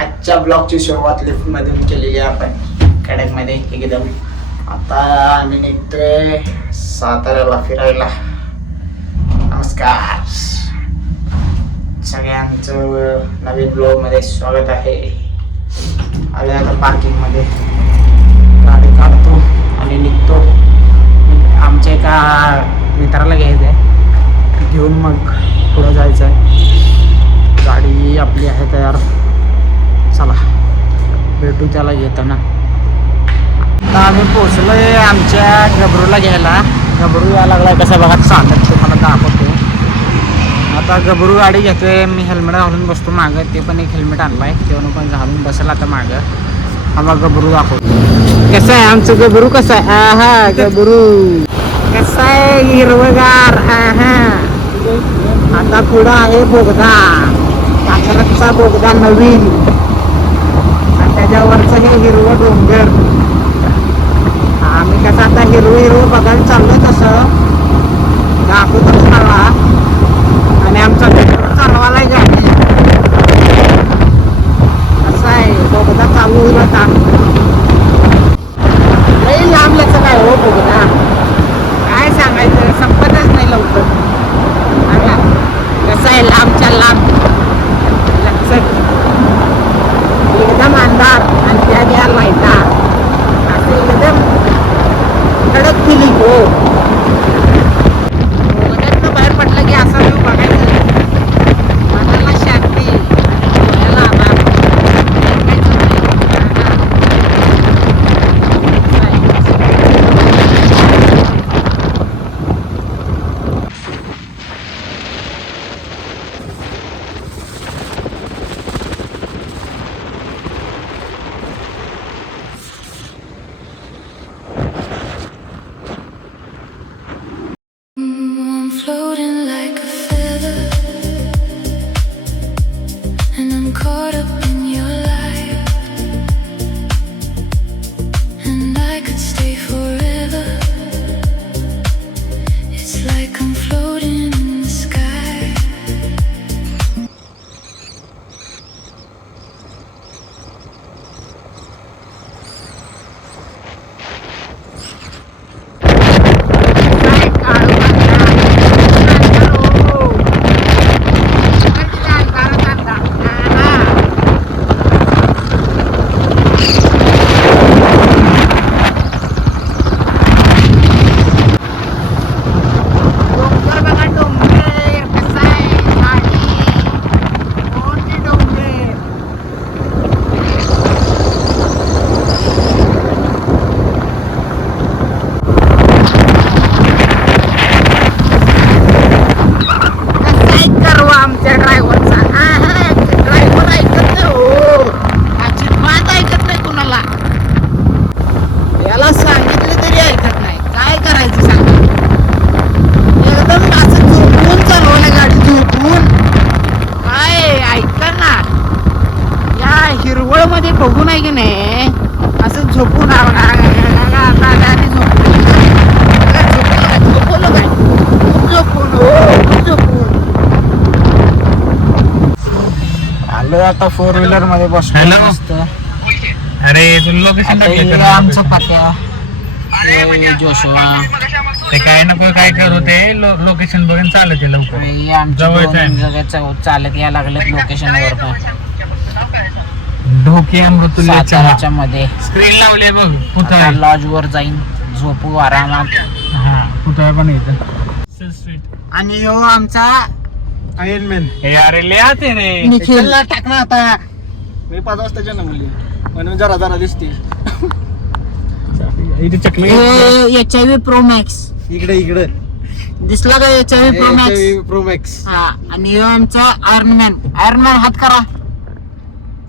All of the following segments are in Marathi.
आजच्या ब्लॉगची सुरुवात लिफ्ट मधून केलेली आहे आपण खडकमध्ये एकदम. आता आम्ही निघतोय साताऱ्याला फिरायला. नमस्कार सगळ्यांचं नवीन ब्लॉग मध्ये स्वागत आहे. आम्ही आता पार्किंग मध्ये गाडी काढतो आणि निघतो. आमच्या एका मित्राला घ्यायचं आहे, घेऊन मग पुढं जायचं आहे. गाडी आपली आहे तयार. चला भेटू त्याला घेताना. आता आम्ही पोचलोय आमच्या गबरूला घ्यायला. गबरू यायला लागलाय कसा बघा, चालत ते मला दाखवतो. आता गबरू गाडी घेतोय, मी हेल्मेट घालून बसतो मागं. ते पण एक हेल्मेट आणलाय, तेव्हा पण घालून बसेल आता मागं. आम्हा गबरू दाखवतो कसं आहे आमचं गबरू. कसं आहे हा गबरू, कसा आहे हिरवगार. हा आता पुढं आहे बोगदा, कात्रजचा बोगदा नवीन, आणि त्याच्यावरचं हे हिरवं डोंगर. आम्ही कसं आता हिरवं बघायला चाललोय तसं दाखवतो तुम्हाला. आणि आमचा चालवायला गाडी कसं आहे बोगदा चालू होईल आता. लई लांबल्याचं काय हो बोगदा, काय सांगायचं संपतच नाही लवकर. कसं आहे लांबच्या लांब एकदम अंधार आणि त्या द्या लाईटा असं एकदम कडक फिलिंग हो. बोगद्यातनं बाहेर पडलं की असं व्ह्यू बघायचं, मनाला शांती आणि डोळ्याला आधार. I'm floating like a feather, and I'm caught up in your light, and I could stay forever. It's like I'm floating in the sky. आमच्या ड्रायव्हरचा ड्रायव्हर ऐकत नाही हो, अजिबात ऐकत नाही कुणाला. याला सांगितलं तरी ऐकत नाही. काय करायचं सांगा. एकदम असं झोपून चालवलं गाडी, झोपून. काय ऐका ना, या हिरवळ मध्ये बघून आहे की नाही असं झोपून झोपवलं काय झोपून हो झोपून. आलो आता 4 व्हीलर मध्ये बसलो मस्त. अरे तुला लोकेशन आमचं पत्या जोशवा ते काय नको काय करत ते लोकेशन बघून चालत आहे लवकर. आमच्या चालत यायला लागलेत लोकेशन वर पण. ढोके साताऱ्याच्या मध्ये स्क्रीन लावले बघ. पुतळा लॉज वर जाईन, झोपू आरामात. हा पुतळा पण येतं. आणि हो आमचा आयर्नमॅन. हे अरे लिहाते रे निखिल टाक ना आता. मी 5 वाजताच्या ना मुली म्हणून जरा जरा दिसते. इथे चकले HIV प्रो मॅक्स इकडे इकडे दिसला का HIV pro max. Pro max. हा आणि हो आमचा आयर्नमॅन हात करा.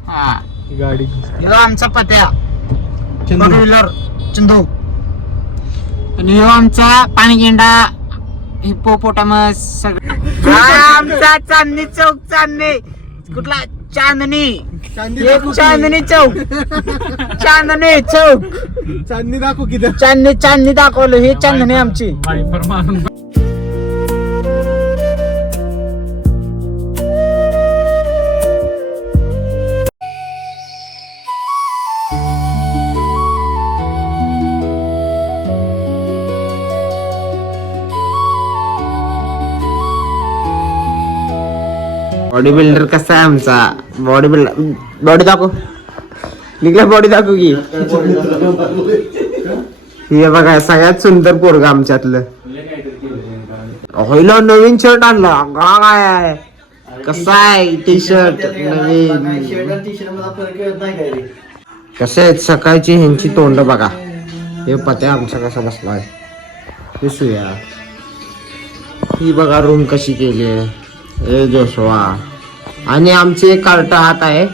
हा गाडी ह्यो आमचा पत्या 4 व्हीलर चंदू. आणि ह्यो आमचा पाणीगेंडा हिप्पोपोटामस. सगळं आमचा चांदणी चौक. चांदणी कुठला चांदणी, चांदणी चौक. चांदणी चौक, चांदणी दाखव किती. चांदणी दाखवलं. ही चांदणी आमची. वायपर मारून बॉडी बिल्डर कसा आहे आमचा बॉडी बिल्डर बॉडी दाखव निघला बॉडी दाखव की हे बघा सगळ्यात सुंदर पोरगा आमच्यातलं होईल नवीन शर्ट आणला काय आहे कसा आहे टी शर्ट नवीन कसे आहेत सकाळची ह्यांची तोंड बघा हे पत्या आमचा कसा बसलाय हे सुया ही बघा रूम कशी केली हे जोशवा आणि आमचे एक कार्ट हात आहे